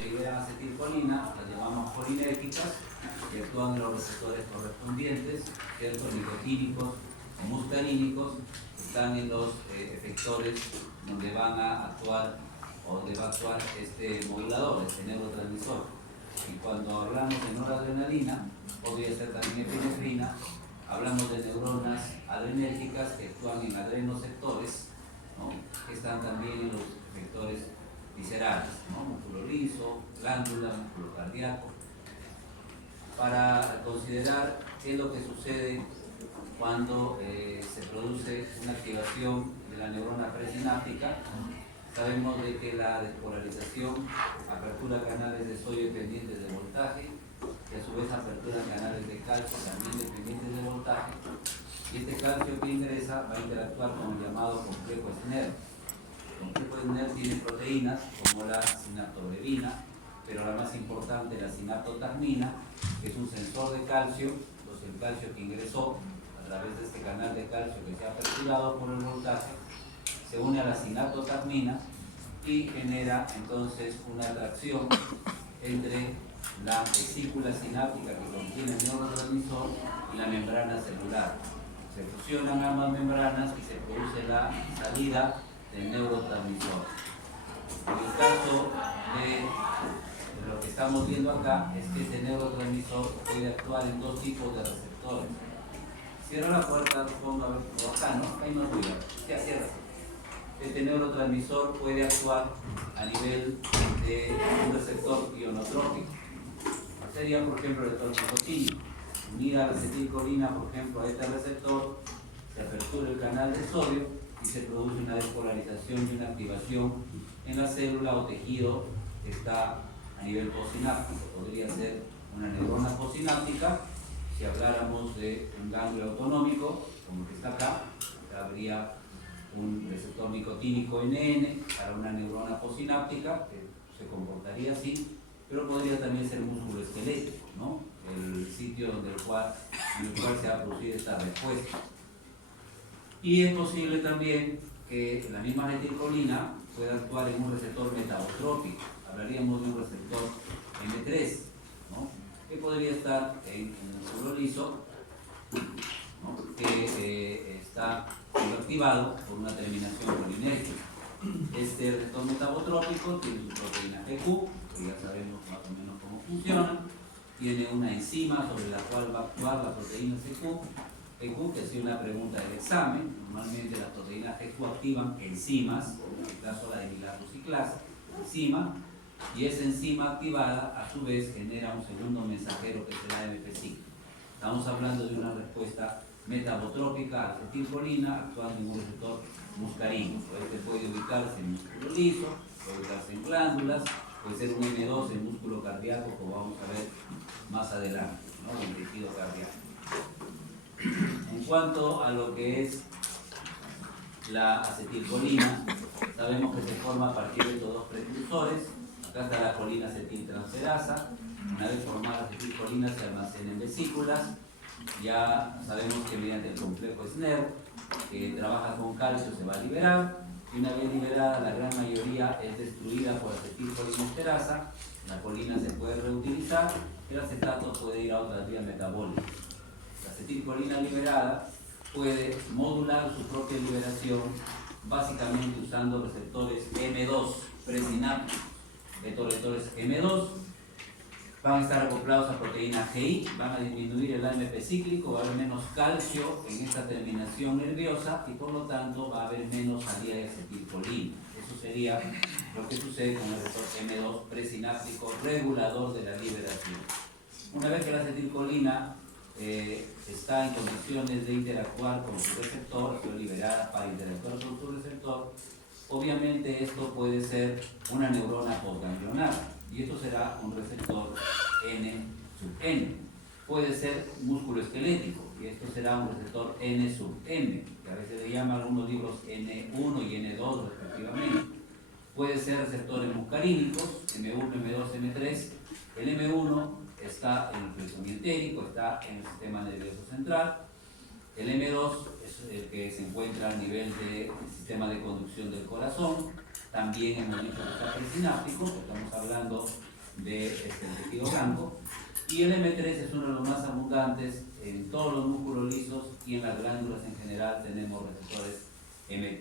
que liberan acetilcolina, las llamamos colinérgicas, que actúan en los receptores correspondientes, ¿cierto? Nicotínicos o muscarínicos, están en los efectores donde van a actuar o donde va a actuar este modulador, este neurotransmisor. Y cuando hablamos de noradrenalina, podría ser también epinefrina, hablamos de neuronas adrenérgicas que actúan en adrenoceptores, ¿no? Que están también en los efectores viscerales, ¿no? Músculo liso, glándula, músculo cardíaco. Para considerar qué es lo que sucede cuando se produce una activación de la neurona presináptica, sabemos de que la despolarización apertura canales de sodio dependientes de voltaje, y a su vez apertura canales de calcio también dependientes de voltaje, y este calcio que ingresa va a interactuar con el llamado complejo SNER. El complejo SNER tiene proteínas como la sinaptobrevina, pero la más importante, la sinaptotasmina, que es un sensor de calcio. Entonces el calcio que ingresó a través de este canal de calcio que se ha aperturado por el voltaje se une a la sinaptotasmina y genera entonces una atracción entre la vesícula sináptica que contiene el neurotransmisor y la membrana celular. Se fusionan ambas membranas y se produce la salida del neurotransmisor. En el caso de lo que estamos viendo acá es que este neurotransmisor puede actuar en dos tipos de receptores. Cierra la puerta, pongo acá, ¿no? Ahí no cuida. Ya cierra. Este neurotransmisor puede actuar a nivel de un receptor ionotrópico. Sería, por ejemplo, el receptor nicotínico. Unida la acetilcolina, por ejemplo, a este receptor, se apertura el canal de sodio y se produce una despolarización y una activación en la célula o tejido que está a nivel postsináptico. Podría ser una neurona postsináptica. Si habláramos de un ganglio autonómico, como el que está acá, habría un receptor nicotínico NN para una neurona postsináptica, que se comportaría así, pero podría también ser músculo esquelético, ¿no? El sitio en el cual se va a producir esta respuesta. Y es posible también que la misma acetilcolina pueda actuar en un receptor metabotrópico. Hablaríamos de un receptor M3, ¿no? Que podría estar en el músculo liso, ¿no? Que está siendo activado por una terminación colinérgica. Este receptor metabotrópico tiene su proteína GQ, que ya sabemos más o menos cómo funciona. Tiene una enzima sobre la cual va a actuar la proteína GQ, que ha sido una pregunta del examen. Normalmente las proteínas GQ activan enzimas, en el caso de la demilatrociclasa, enzima, y esa enzima activada a su vez genera un segundo mensajero que es el AMP cíclico. Estamos hablando de una respuesta metabotrópica a acetilcolina actuando en un receptor muscarínico. Este puede ubicarse en músculo liso, puede ubicarse en glándulas, puede ser un M2 en músculo cardíaco, como vamos a ver más adelante, ¿no? En tejido cardíaco. En cuanto a lo que es la acetilcolina, sabemos que se forma a partir de estos dos precursores. Acá está la colina acetiltransferasa. Una vez formada la acetilcolina se almacena en vesículas. Ya sabemos que mediante el complejo SNER, que trabaja con calcio, se va a liberar. Y una vez liberada, la gran mayoría es destruida por acetilcolinesterasa. La colina se puede reutilizar. El acetato puede ir a otras vías metabólicas. La acetilcolina liberada puede modular su propia liberación básicamente usando receptores M2 presinápticos. Estos receptores M2 van a estar acoplados a proteína GI, van a disminuir el AMP cíclico, va a haber menos calcio en esta terminación nerviosa y por lo tanto va a haber menos salida de acetilcolina. Eso sería lo que sucede con el receptor M2 presináptico regulador de la liberación. Una vez que la acetilcolina está en condiciones de interactuar con su receptor, fue liberada para interactuar con su receptor, obviamente esto puede ser una neurona postganglionada y esto será un receptor N sub N. Puede ser músculo esquelético y esto será un receptor N sub M, que a veces le llaman algunos libros N1 y N2 respectivamente. Puede ser receptores muscarínicos, M1, M2, M3. El M1 está en el plexo mientérico, está en el sistema nervioso central. El M2 es el que se encuentra a nivel del sistema de conducción del corazón. También hemos dicho que está presináptico, estamos hablando del tejido blanco. Y el M3 es uno de los más abundantes en todos los músculos lisos y en las glándulas en general tenemos receptores M3.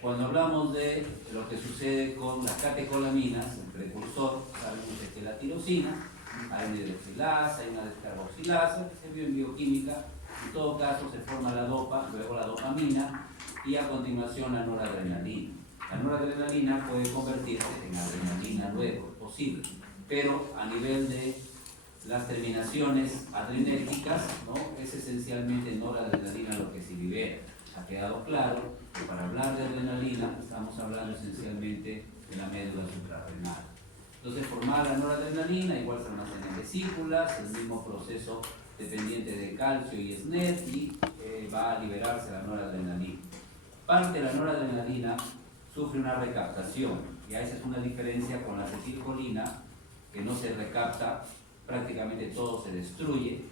Cuando hablamos de lo que sucede con las catecolaminas, el precursor, sabemos que la tirosina, hay una hidroxilasa, hay una descarboxilasa, que se vio en bioquímica. En todo caso se forma la dopa, luego la dopamina y a continuación la noradrenalina. La noradrenalina puede convertirse en adrenalina luego, es posible, pero a nivel de las terminaciones adrenérgicas, ¿no? Es esencialmente noradrenalina lo que se libera. Ha quedado claro que para hablar de adrenalina estamos hablando esencialmente de la médula suprarrenal. Entonces, formada la noradrenalina, igual se almacena en vesículas, el mismo proceso dependiente de calcio y SNER, y va a liberarse la noradrenalina. Parte de la noradrenalina sufre una recaptación, y esa es una diferencia con la acetilcolina, que no se recapta, prácticamente todo se destruye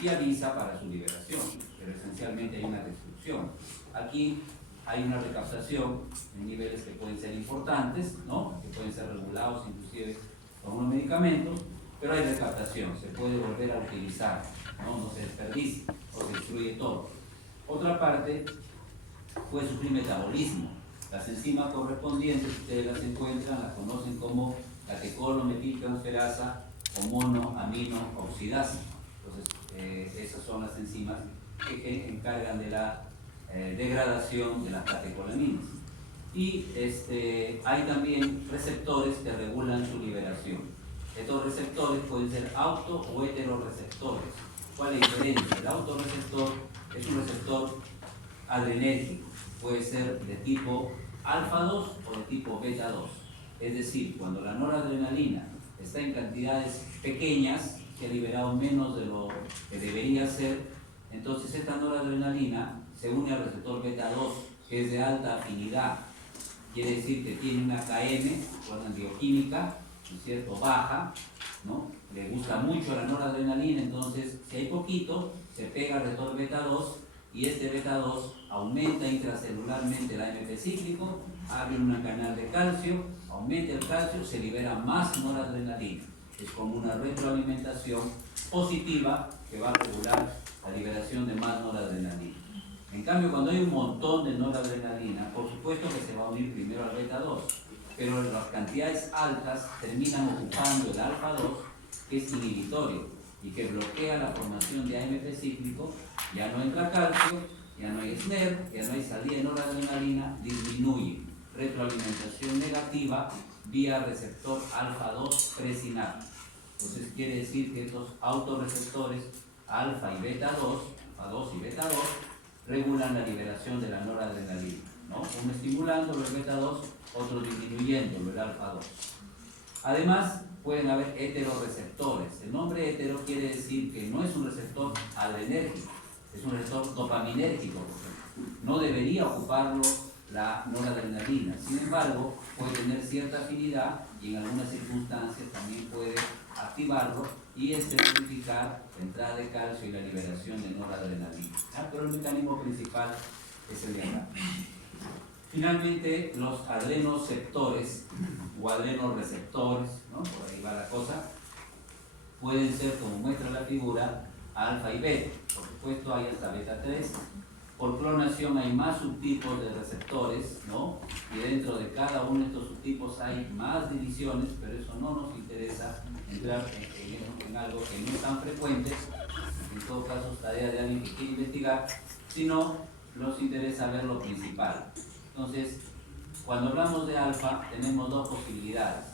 y avisa para su liberación, pero esencialmente hay una destrucción. Aquí hay una recaptación en niveles que pueden ser importantes, ¿no? Que pueden ser regulados inclusive con unos medicamentos, pero hay recaptación, se puede volver a utilizar, no se desperdicia o se destruye todo. Otra parte puede sufrir metabolismo. Las enzimas correspondientes, ustedes las encuentran, las conocen como catecolo-metiltransferasa o monoamino-oxidasa. Entonces, esas son las enzimas que encargan de la degradación de las catecolaminas. Y hay también receptores que regulan su liberación. Estos receptores pueden ser auto o heteroreceptores. ¿Cuál es la diferencia? El autorreceptor es un receptor adrenérgico, puede ser de tipo alfa 2 o de tipo beta 2. Es decir, cuando la noradrenalina está en cantidades pequeñas, que ha liberado menos de lo que debería ser, entonces esta noradrenalina se une al receptor beta 2, que es de alta afinidad. Quiere decir que tiene una KM, recuerdan, bioquímica, ¿no es cierto?, baja, ¿no? Le gusta mucho la noradrenalina, entonces si hay poquito, se pega al receptor beta 2 y este beta 2 aumenta intracelularmente el AMP cíclico, abre un canal de calcio, aumenta el calcio, se libera más noradrenalina. Es como una retroalimentación positiva que va a regular la liberación de más noradrenalina. En cambio, cuando hay un montón de noradrenalina, por supuesto que se va a unir primero al beta 2, pero las cantidades altas terminan ocupando el alfa 2, que es inhibitorio y que bloquea la formación de AMP cíclico. Ya no entra calcio, ya no hay SNER, ya no hay salida de noradrenalina, disminuye. Retroalimentación negativa vía receptor alfa 2 presináptico. Entonces quiere decir que estos autorreceptores alfa y beta 2, alfa 2 y beta 2, regulan la liberación de la noradrenalina, ¿no? Uno estimulándolo el beta 2, otro disminuyéndolo el alfa 2. Además, pueden haber heteroreceptores. El nombre hetero quiere decir que no es un receptor adrenérgico, es un receptor dopaminérgico. No debería ocuparlo la noradrenalina. Sin embargo, puede tener cierta afinidad y en algunas circunstancias también puede activarlo y significar la entrada de calcio y la liberación de noradrenalina. Pero el mecanismo principal es el de acá. Finalmente, los adrenoceptores o adrenoreceptores, ¿no?, por ahí va la cosa, pueden ser, como muestra la figura, alfa y beta. Por supuesto, hay hasta beta 3. Por clonación hay más subtipos de receptores, ¿no? Y dentro de cada uno de estos subtipos hay más divisiones, pero eso no nos interesa entrar en algo que no es tan frecuente. En todo caso, es tarea de alguien que quiere investigar, sino nos interesa ver lo principal. Entonces, cuando hablamos de alfa, tenemos dos posibilidades.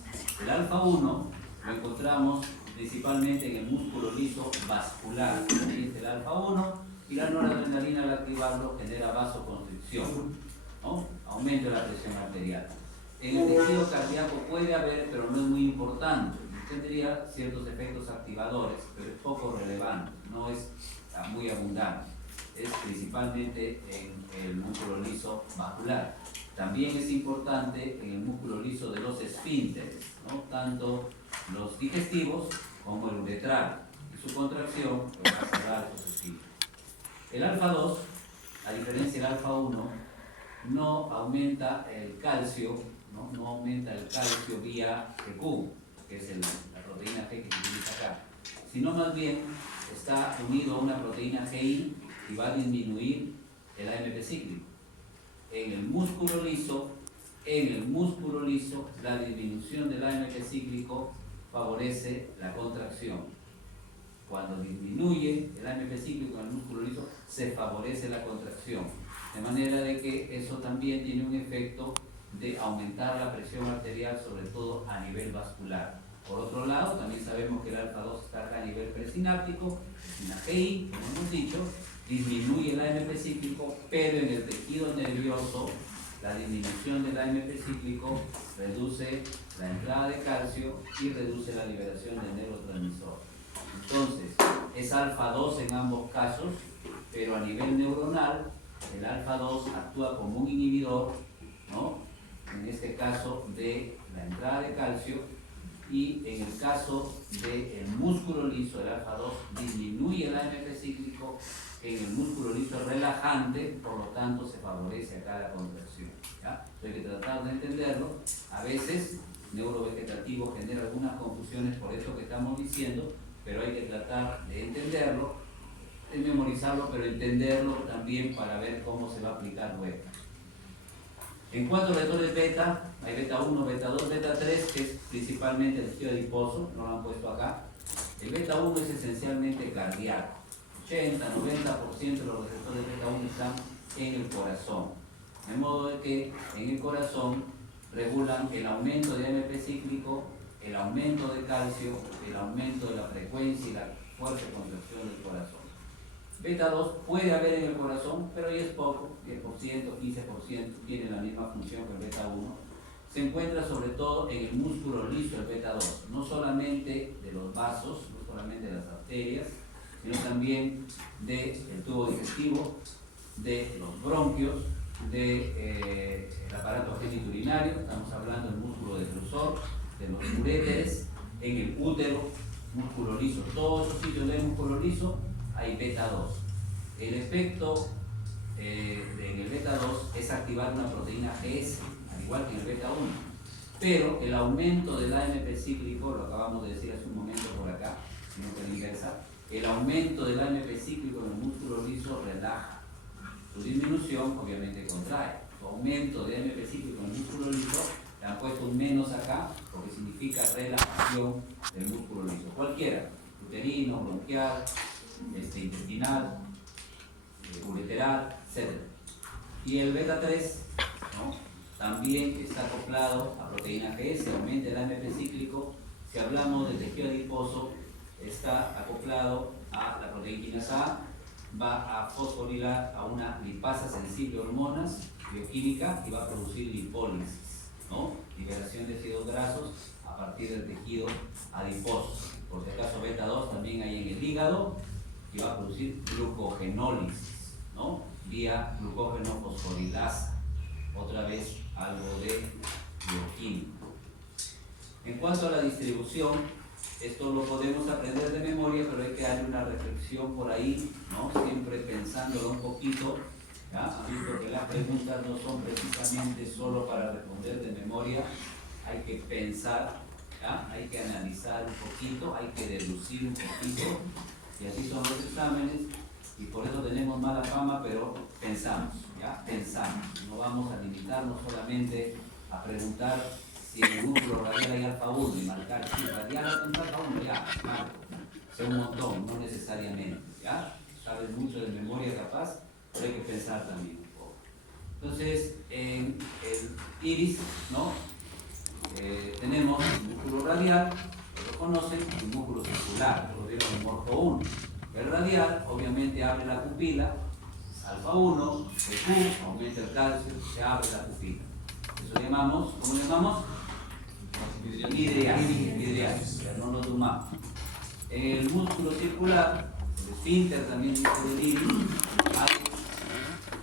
El alfa 1 lo encontramos principalmente en el músculo liso vascular. Ahí es el alfa 1. Y la noradrenalina al activarlo genera vasoconstricción, ¿no? Aumento de la presión arterial. En el tejido cardíaco puede haber, pero no es muy importante. Tendría ciertos efectos activadores, pero es poco relevante, no es muy abundante. Es principalmente en el músculo liso vascular. También es importante en el músculo liso de los esfínteres, ¿no? Tanto los digestivos como el uretral. Y su contracción va a cerrar esos esfínteres. El alfa 2, a diferencia del alfa 1, no aumenta el calcio, no aumenta el calcio vía EQ, que es la proteína G que se utiliza acá, sino más bien está unido a una proteína GI y va a disminuir el AMP cíclico. En el músculo liso, la disminución del AMP cíclico favorece la contracción. Cuando disminuye el AMP cíclico en el músculo liso, se favorece la contracción. De manera de que eso también tiene un efecto de aumentar la presión arterial, sobre todo a nivel vascular. Por otro lado, también sabemos que el alfa-2 está acá a nivel presináptico, en la GI, como hemos dicho, disminuye el AMP cíclico, pero en el tejido nervioso, la disminución del AMP cíclico reduce la entrada de calcio y reduce la liberación del neurotransmisor. Entonces, es alfa-2 en ambos casos, pero a nivel neuronal, el alfa-2 actúa como un inhibidor, ¿no? En este caso de la entrada de calcio, y en el caso del músculo liso, el alfa-2 disminuye el AMP cíclico en el músculo liso relajante, por lo tanto se favorece acá la contracción, ¿ya? Entonces hay que tratar de entenderlo. A veces neurovegetativo genera algunas confusiones por eso que estamos diciendo, pero hay que tratar de entenderlo, de memorizarlo, pero entenderlo también para ver cómo se va a aplicar luego. En cuanto a vectores beta, hay beta 1, beta 2, beta 3, que es principalmente el tejido adiposo, no lo han puesto acá. El beta 1 es esencialmente cardíaco. 80-90% de los receptores beta 1 están en el corazón. De modo de que en el corazón regulan el aumento de AMP cíclico, el aumento de calcio, el aumento de la frecuencia y la fuerte contracción del corazón. Beta 2 puede haber en el corazón, pero ya es poco, 10%, 15%, tiene la misma función que el beta 1. Se encuentra sobre todo en el músculo liso el beta 2, no solamente de los vasos, no solamente de las arterias, sino también del tubo digestivo, de los bronquios, del aparato genitourinario, estamos hablando del músculo defusor, de los uréteres, en el útero, músculo liso, todos esos sitios del músculo liso hay beta 2. El efecto en el beta 2 es activar una proteína GS, al igual que en el beta 1. Pero el aumento del AMP cíclico, lo acabamos de decir hace un momento por acá, sino que la inversa, el aumento del AMP cíclico en el músculo liso relaja. Su disminución obviamente contrae. Su aumento de AMP cíclico en el músculo liso, le han puesto un menos acá, porque significa relajación del músculo liso. Cualquiera, uterino, bronquial, intestinal, ureteral, etc. Y el beta 3, ¿no?, también está acoplado a proteína GS, aumenta el AMP cíclico. Si hablamos del tejido adiposo, está acoplado a la proteína quinasa A, va a fosforilar a una lipasa sensible a hormonas bioquímica y va a producir lipólisis, ¿no?, liberación de ácidos grasos a partir del tejido adiposo. Por si acaso beta 2 también hay en el hígado y va a producir glucogenólisis, ¿no?, vía glucógeno fosforilasa, otra vez algo de bioquímico. En cuanto a la distribución, esto lo podemos aprender de memoria, pero hay que darle una reflexión por ahí, ¿no?, siempre pensándolo un poquito, ¿ya? Han visto que las preguntas no son precisamente solo para responder de memoria, hay que pensar, ¿ya?, hay que analizar un poquito, hay que deducir un poquito, y así son los exámenes, y por eso tenemos mala fama, pero pensamos, ¿ya? Pensamos, no vamos a limitarnos solamente a preguntar si en el núcleo radial hay alfa 1 y marcar si radial alfa 1, ya, marco, sé un montón, no necesariamente, ¿ya? Sabes mucho de memoria capaz, pero hay que pensar también un poco. Entonces, en el iris, ¿no?, tenemos un músculo radial, lo conocen, y un músculo circular, lo vieron en Morfo 1. El radial, obviamente, abre la pupila, alfa 1, Q, aumenta el calcio, se abre la pupila. Eso llamamos, ¿cómo llamamos? Vidriasis, no lo tomamos. En el músculo circular, el esfínter también dice del iris, hay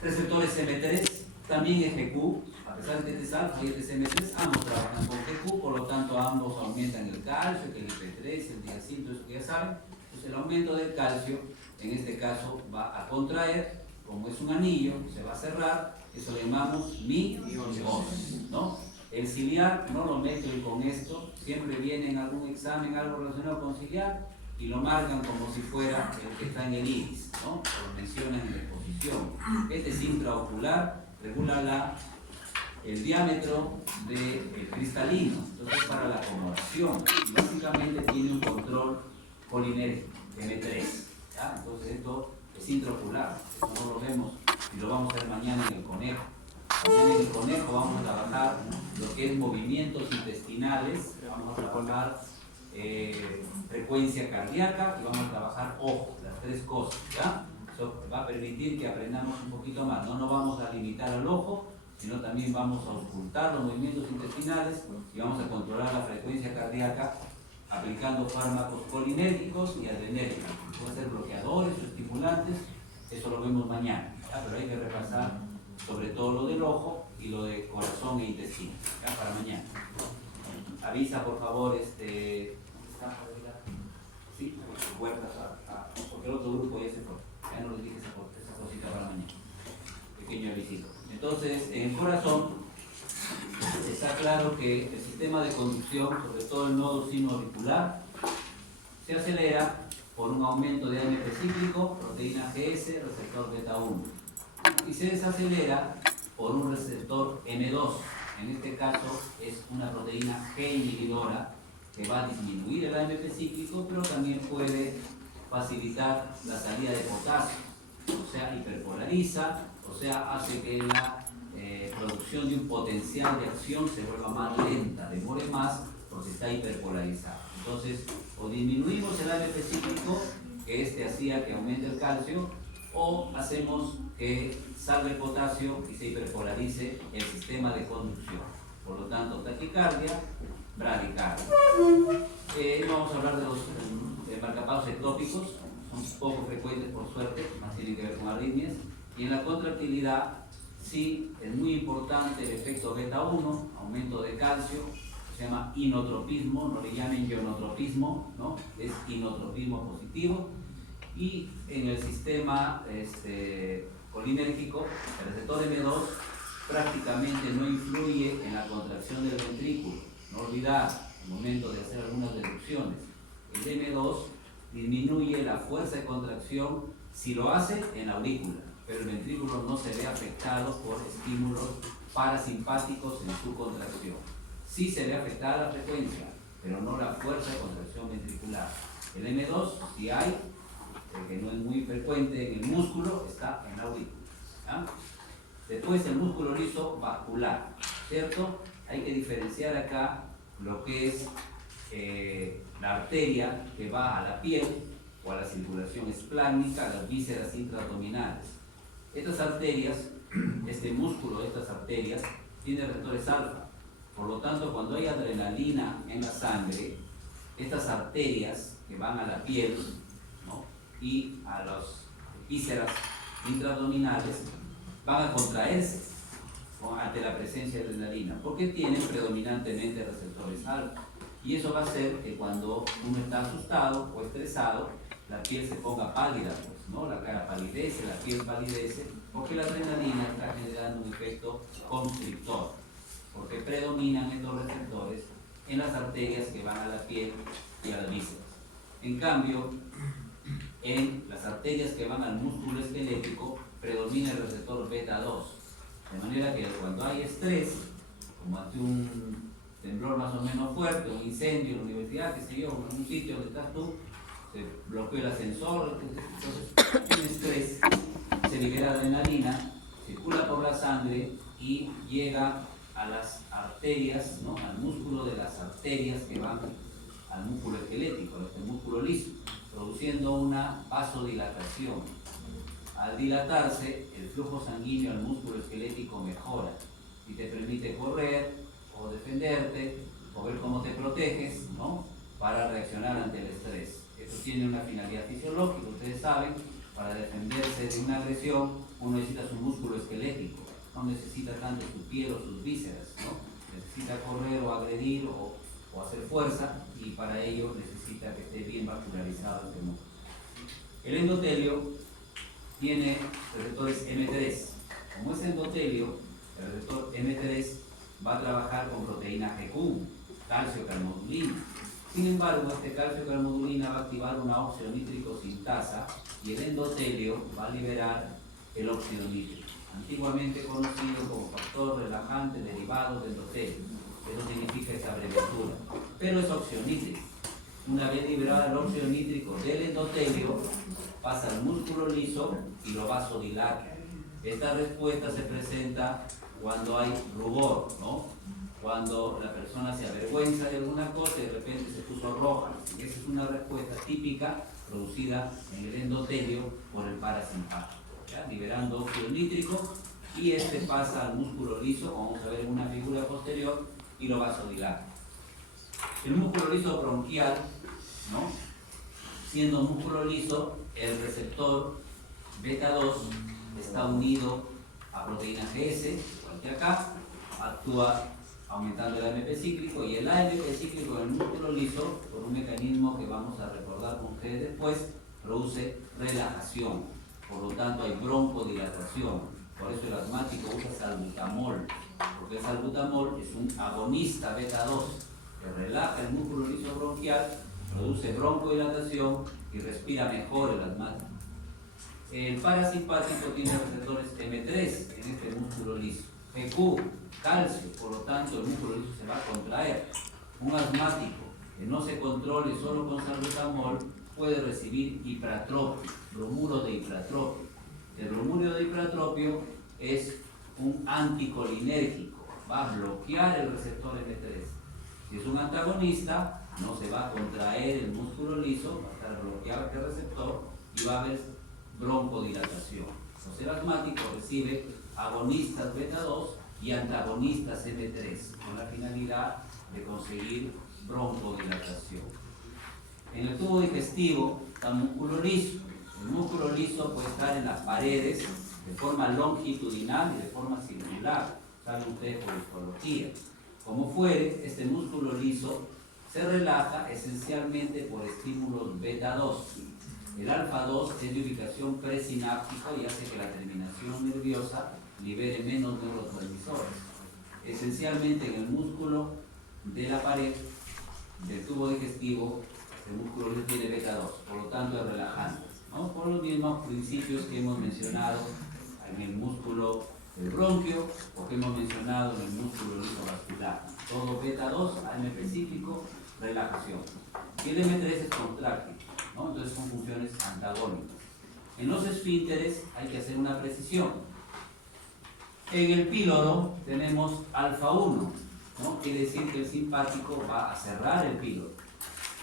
receptores M3, también es GQ, a pesar de que este es alfa y este es M3, ambos trabajan con GQ, por lo tanto ambos aumentan el calcio, que el IP3, el diacil, todo eso que ya saben. Entonces el aumento del calcio, en este caso, va a contraer, como es un anillo, se va a cerrar, eso le llamamos miosis, ¿no? El ciliar no lo meto y con esto, siempre viene en algún examen algo relacionado con ciliar y lo marcan como si fuera el que está en el iris, ¿no? Lo mencionan en la exposición. Este es intraocular, regula el diámetro del cristalino, entonces para la acomodación. Básicamente tiene un control colinérgico, M3, ¿ya? Entonces esto es intraocular, esto no lo vemos y lo vamos a ver mañana en el conejo. Mañana en el conejo vamos a trabajar lo que es movimientos intestinales, vamos a trabajar frecuencia cardíaca y vamos a trabajar ojo, las tres cosas, ¿ya? Eso va a permitir que aprendamos un poquito más. No nos vamos a limitar al ojo, sino también vamos a ocultar los movimientos intestinales y vamos a controlar la frecuencia cardíaca aplicando fármacos colinérgicos y adrenérgicos. Pueden ser bloqueadores o estimulantes, eso lo vemos mañana, ¿ya? Pero hay que repasar sobre todo lo del ojo y lo de corazón e intestino, ¿ya? Para mañana. Avisa por favor, ¿está por ahí? Sí, puertas porque el otro grupo ya se fue, ya no les dije esa cosita para mañana, pequeño avisito. Entonces, en el corazón está claro que el sistema de conducción, sobre todo el nodo sinoauricular, se acelera por un aumento de AMP cíclico, proteína GS, receptor beta 1, y se desacelera por un receptor M2. En este caso es una proteína G inhibidora que va a disminuir el AMP cíclico, pero también puede facilitar la salida de potasio, o sea, hiperpolariza, o sea, hace que la producción de un potencial de acción se vuelva más lenta, demore más, porque está hiperpolarizado. Entonces, o disminuimos el AMP cíclico, que hacía que aumente el calcio, o hacemos que salga el potasio y se hiperpolarice el sistema de conducción. Por lo tanto, taquicardia, bradicardia. Vamos a hablar de los marcapasos ectópicos, son poco frecuentes por suerte, más tienen que ver con arritmias. Y en la contractilidad, sí, es muy importante el efecto beta 1, aumento de calcio, se llama inotropismo, no le llamen ionotropismo, ¿no? Es inotropismo positivo. Y en el sistema colinérgico, el receptor M2 prácticamente no influye en la contracción del ventrículo. No olvidar, al momento de hacer algunas deducciones, el M2 disminuye la fuerza de contracción si lo hace en la aurícula, pero el ventrículo no se ve afectado por estímulos parasimpáticos en su contracción. Sí se ve afectada la frecuencia, pero no la fuerza de contracción ventricular. El M2, si hay, que no es muy frecuente en el músculo, está en la aurícula, ¿ya? Después el músculo liso vascular, ¿cierto? Hay que diferenciar acá lo que es la arteria que va a la piel o a la circulación esplánica, a las vísceras intraabdominales. Estas arterias, este músculo de estas arterias, tiene receptores alfa. Por lo tanto, cuando hay adrenalina en la sangre, estas arterias que van a la piel, ¿no?, y a las vísceras intraabdominales van a contraerse ante la presencia de adrenalina, porque tienen predominantemente receptores alfa. Y eso va a hacer que cuando uno está asustado o estresado, la piel se ponga pálida, pues, ¿no? La cara palidece, la piel palidece, porque la adrenalina está generando un efecto constrictor, porque predominan estos receptores en las arterias que van a la piel y a las vísceras. En cambio, en las arterias que van al músculo esquelético predomina el receptor beta 2, de manera que cuando hay estrés, como ante un temblor más o menos fuerte, un incendio en la universidad, qué sé yo, en un sitio donde estás tú, se bloqueó el ascensor, entonces en estrés se libera adrenalina, circula por la sangre y llega a las arterias, ¿no?, al músculo de las arterias que van al músculo esquelético, a este músculo liso, produciendo una vasodilatación. Al dilatarse, el flujo sanguíneo al músculo esquelético mejora y te permite correr o defenderte o ver cómo te proteges, ¿no?, para reaccionar ante el estrés. Esto tiene una finalidad fisiológica, ustedes saben, para defenderse de una agresión uno necesita su músculo esquelético, no necesita tanto su piel o sus vísceras, ¿no? Necesita correr o agredir o hacer fuerza, y para ello necesita que esté bien vascularizado este músculo. El endotelio tiene receptores M3. Como es endotelio, el receptor M3 va a trabajar con proteína GQ, calcio calmodulina. Sin embargo, este calcio calmodulina va a activar una óxido nítrico sintasa y el endotelio va a liberar el óxido nítrico, antiguamente conocido como factor relajante derivado del endotelio. Eso significa esa abreviatura, pero es óxido nítrico. Una vez liberado el óxido nítrico del endotelio, pasa al músculo liso y lo vasodilata. Esta respuesta se presenta cuando hay rubor, ¿no? Cuando la persona se avergüenza de alguna cosa y de repente se puso roja. Y esa es una respuesta típica producida en el endotelio por el parasimpático, ¿ya? Liberando óxido nítrico, y este pasa al músculo liso, como vamos a ver en una figura posterior, y lo vasodilata. El músculo liso bronquial, ¿no? Siendo músculo liso, el receptor beta 2 está unido a proteína GS, igual que acá, actúa aumentando el AMP cíclico, y el AMP cíclico del músculo liso, por un mecanismo que vamos a recordar con ustedes después, produce relajación. Por lo tanto, hay broncodilatación. Por eso el asmático usa salbutamol, porque el salbutamol es un agonista beta 2 que relaja el músculo liso bronquial, produce broncodilatación y respira mejor el asmático. El parasimpático tiene receptores M3 en este músculo liso, GQ, calcio, por lo tanto el músculo liso se va a contraer. Un asmático que no se controle solo con salbutamol puede recibir hipratropio, bromuro de hipratropio. El bromuro de hipratropio es un anticolinérgico, va a bloquear el receptor M3. Si es un antagonista, no se va a contraer el músculo liso, va a estar bloqueado este receptor y va a haber broncodilatación. Entonces el asmático recibe agonistas beta 2 y antagonistas M3 con la finalidad de conseguir broncodilatación. En el tubo digestivo está el músculo liso. El músculo liso puede estar en las paredes de forma longitudinal y de forma circular. Saben ustedes por histología. Como fuere, este músculo liso se relaja esencialmente por estímulos beta 2. El alfa 2 es de ubicación presináptica y hace que la terminación nerviosa libere menos neurotransmisores. Esencialmente en el músculo de la pared del tubo digestivo, el músculo liso tiene beta 2, por lo tanto es relajante, ¿no? Por los mismos principios que hemos mencionado en el músculo del bronquio o que hemos mencionado en el músculo liso vascular. Todo beta 2, AMP cíclico, relajación. Y el M3 es contráctil, ¿no? Entonces son funciones antagónicas. En los esfínteres hay que hacer una precisión. En el píloro tenemos alfa 1, ¿no? Quiere decir que el simpático va a cerrar el píloro.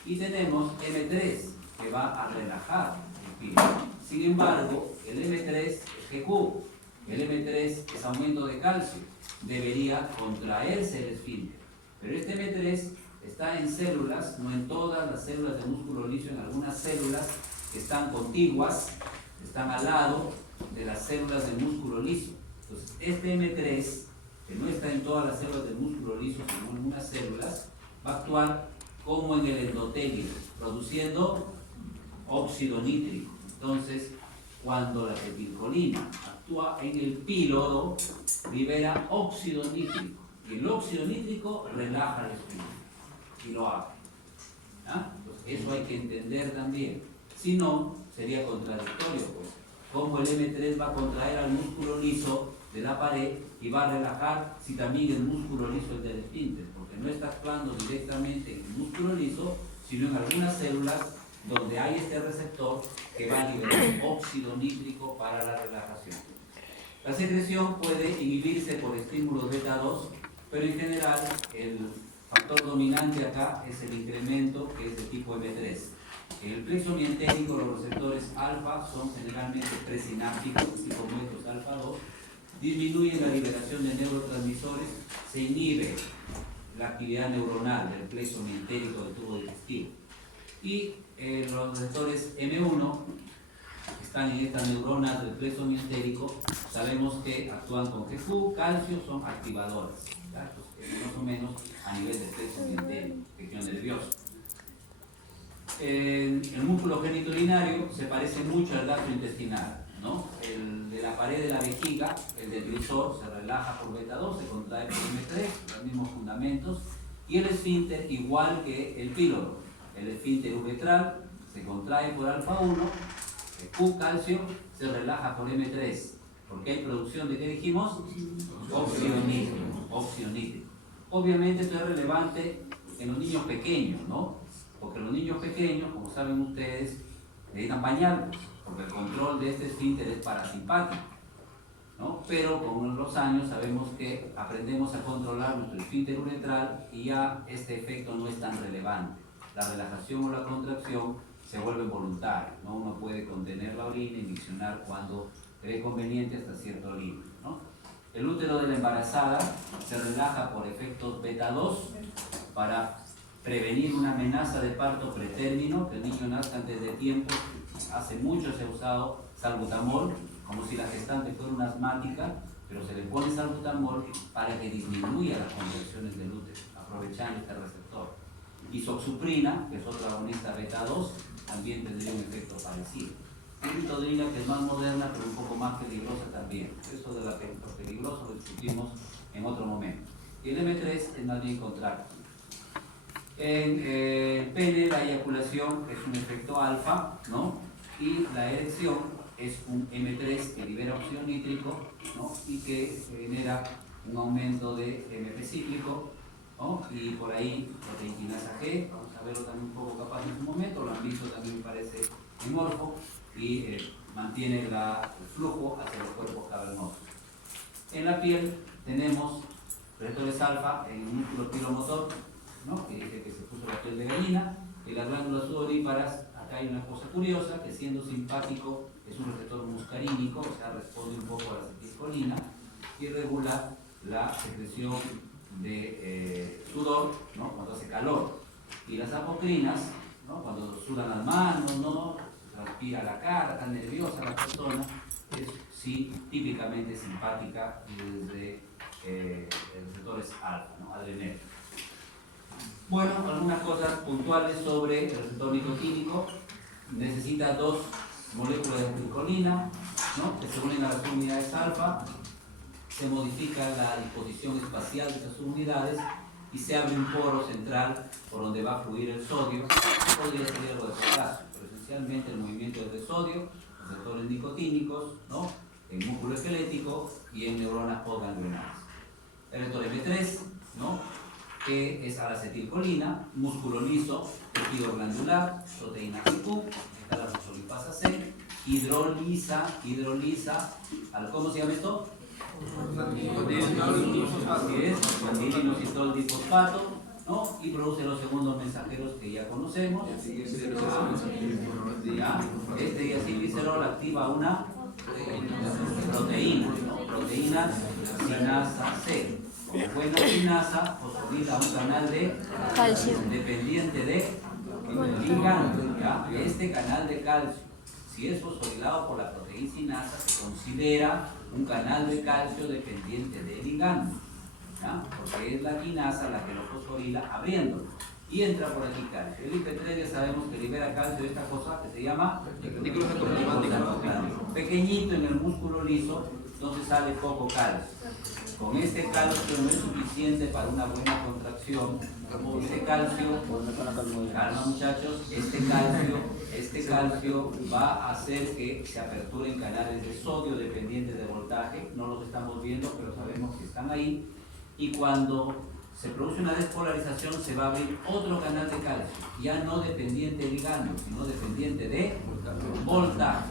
Y tenemos M3, que va a relajar el píloro. Sin embargo, el M3 es GQ. El M3 es aumento de calcio. Debería contraerse el esfínter. Pero este M3 está en células, no en todas las células del músculo liso, en algunas células que están contiguas, están al lado de las células del músculo liso. Entonces, este M3, que no está en todas las células del músculo liso, sino en algunas células, va a actuar como en el endotelio, produciendo óxido nítrico. Entonces, cuando la acetilcolina actúa en el píloro, libera óxido nítrico. Y el óxido nítrico relaja el espíritu y lo abre. ¿Ah? Pues eso hay que entender también. Si no, sería contradictorio, pues. Como el M3 va a contraer al músculo liso de la pared y va a relajar si también el músculo liso es del esfínter, porque no está actuando directamente en el músculo liso, sino en algunas células donde hay este receptor que va a liberar óxido nítrico para la relajación. La secreción puede inhibirse por estímulos beta 2, pero en general el factor dominante acá es el incremento, que es de tipo M3. En el plexo mientérico los receptores alfa son generalmente presinápticos, tipo nuestros alfa 2, disminuyen la liberación de neurotransmisores, se inhibe la actividad neuronal del plexo mientérico del tubo digestivo. Y los receptores M1 están en estas neuronas del plexo mientérico, sabemos que actúan con GQ, calcio, son activadores, más o menos a nivel del plexo mientérico, tejido nervioso. El músculo genitourinario se parece mucho al gastrointestinal, ¿no? el de la pared de la vejiga, el del grisor, se relaja por beta 2, se contrae por M3, los mismos fundamentos, y el esfínter igual que el píloro. El esfínter uretral se contrae por alfa 1, el Q calcio se relaja por M3, porque hay producción de, ¿qué dijimos? Óxido nítrico. Obviamente esto es relevante en los niños pequeños, ¿no? Porque los niños pequeños, como saben ustedes, necesitan bañarlos, porque el control de este esfínter es parasimpático, ¿no? Pero con los años sabemos que aprendemos a controlar nuestro esfínter uretral y ya este efecto no es tan relevante. La relajación o la contracción se vuelve voluntaria, ¿no? Uno puede contener la orina y miccionar cuando cree conveniente hasta cierto límite, ¿no? El útero de la embarazada se relaja por efectos beta 2 para prevenir una amenaza de parto pretérmino, que el niño nazca antes de tiempo. Hace mucho se ha usado salbutamol, como si la gestante fuera una asmática, pero se le pone salbutamol para que disminuya las contracciones del útero, aprovechando este receptor. Isoxuprina, que es otra agonista beta 2, también tendría un efecto parecido. Mitodrina, que es más moderna, pero un poco más peligrosa también. Eso de lo peligroso lo discutimos en otro momento. Y el M3 es más bien contráctil. En el pene la eyaculación es un efecto alfa, ¿no? Y la erección es un M3 que libera óxido nítrico, ¿no? Y que genera un aumento de MP cíclico, ¿no? Y por ahí proteinquinasa G, vamos a verlo también un poco capaz en su momento, lo han visto también me parece en Orfo, y mantiene el flujo hacia los cuerpos cavernosos. En la piel tenemos receptores alfa en un músculo pilomotor, ¿no? Que dice que se puso la piel de gallina, y las glándulas sudoríparas, acá hay una cosa curiosa, que siendo simpático es un receptor muscarínico, o sea, responde un poco a la acetilcolina y regula la secreción de sudor, ¿no? Cuando hace calor. Y las apocrinas, ¿no? Cuando sudan las manos, ¿no? Transpira la cara, está nerviosa la persona, es sí, típicamente simpática desde receptores alfa, ¿no? Adrenérgicos. Bueno, algunas cosas puntuales sobre el receptor nicotínico. Necesita dos moléculas de acetilcolina, ¿no? Que se unen a las unidades alfa, se modifica la disposición espacial de estas unidades y se abre un poro central por donde va a fluir el sodio. Podría ser algo de potasio, pero esencialmente el movimiento es de sodio, receptores nicotínicos, ¿no? En músculo esquelético y en neuronas postganglionares. El receptor M3, ¿no? Que es a la acetilcolina, músculo liso, tejido glandular, proteína QQ, está la fosfolipasa C, hidroliza, ¿cómo se llama esto? Así es, inositol difosfato, ¿no? Y produce los segundos mensajeros que ya conocemos. ¿Ya? Este diacilglicerol activa una proteína, ¿no? Proteína sinasa C. Como buena sinasa, fosfolila un canal de calcio dependiente de ligando. ¿Ya? Este canal de calcio, si es fosforilado por la proteína sinasa, se considera un canal de calcio dependiente de ligando, ¿ya? Porque es la quinasa la que lo fosforila abriéndolo y entra por aquí calcio. El IP3 ya sabemos que libera calcio de esta cosa que se llama pequeñito en el músculo liso, entonces sale poco calcio. Con este calcio no es suficiente para una buena contracción. Este calcio, calma muchachos, este calcio va a hacer que se aperturen canales de sodio dependientes de voltaje. No los estamos viendo, pero sabemos que están ahí. Y cuando se produce una despolarización, se va a abrir otro canal de calcio, ya no dependiente de ligando, sino dependiente de voltaje.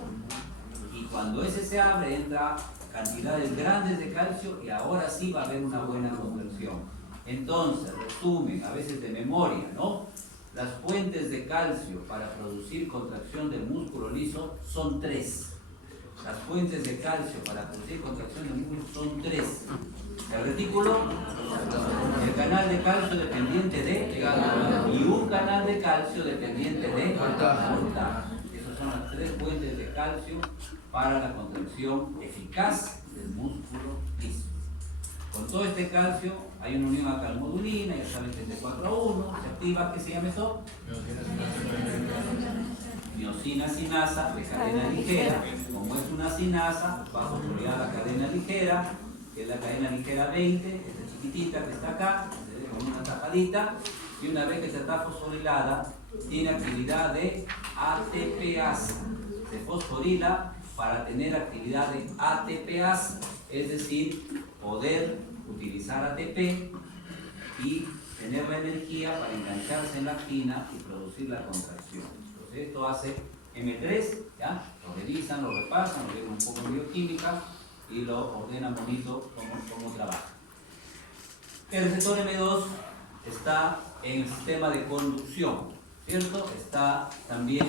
Y cuando ese se abre, entra cantidades grandes de calcio y ahora sí va a haber una buena conversión. Entonces, resumen, a veces de memoria, ¿no? Las fuentes de calcio para producir contracción del músculo liso son 3. Las fuentes de calcio para producir contracción del músculo son 3. El retículo, el canal de calcio dependiente de y un canal de calcio dependiente de voltaje. Esas son las 3 fuentes de calcio para la contracción eficaz del músculo liso. Con todo este calcio hay una unión a calmodulina, ya saben, 34:1, se activa, ¿qué se llama esto? miosina sinasa de cadena ligera. Como es una sinasa, va a fosforilar la cadena ligera, que es la cadena ligera 20, esta chiquitita que está acá, con una tapadita, y una vez que se está fosforilada, tiene actividad de ATPasa. Se fosforila para tener actividad de ATPasa, es decir, poder utilizar ATP y tener la energía para engancharse en la actina y producir la contracción. Entonces esto hace M3, ¿ya? Lo revisan, lo repasan, lo ven un poco en bioquímica y lo ordenan bonito cómo trabaja. El receptor M2 está en el sistema de conducción, ¿cierto? Está también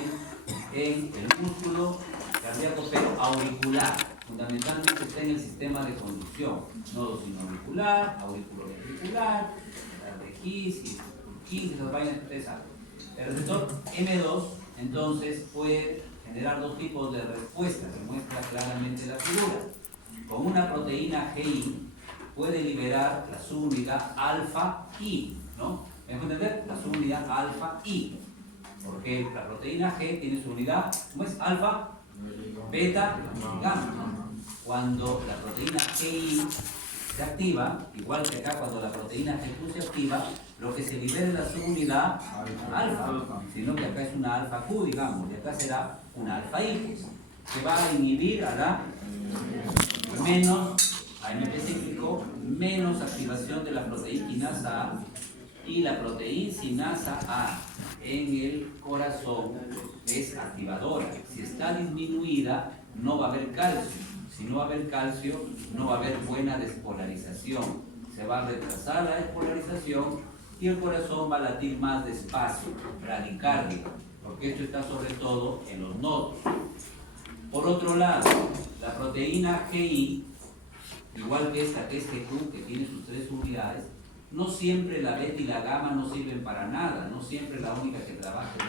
en el músculo cardíaco pero auricular. Fundamentalmente está en el sistema de conducción. Nodo sinoauricular, auriculoventricular, de His, esas vainas que ustedes saben. El receptor M2 entonces puede generar dos tipos de respuestas, se muestra claramente la figura. Con una proteína GI puede liberar la subunidad alfa-I, ¿no? ¿Me dejo entender? La subunidad alfa-I. Porque la proteína G tiene su unidad, ¿cómo es? Alfa, beta y gamma. Cuando la proteína GI se activa, igual que acá cuando la proteína G2 se activa, lo que se libera es la subunidad alfa, sino que acá es una alfa Q, digamos, y acá será una alfa I, que va a inhibir a la menos, a M específico, menos activación de la proteína A, y la proteína A en el corazón es activadora. Si está disminuida, no va a haber calcio. Si no va a haber calcio, no va a haber buena despolarización. Se va a retrasar la despolarización y el corazón va a latir más despacio, bradicardia, porque esto está sobre todo en los nodos. Por otro lado, la proteína GI, igual que esta que es G2, que tiene sus 3 unidades, no siempre la beta y la gamma no sirven para nada, no siempre la única que trabaja es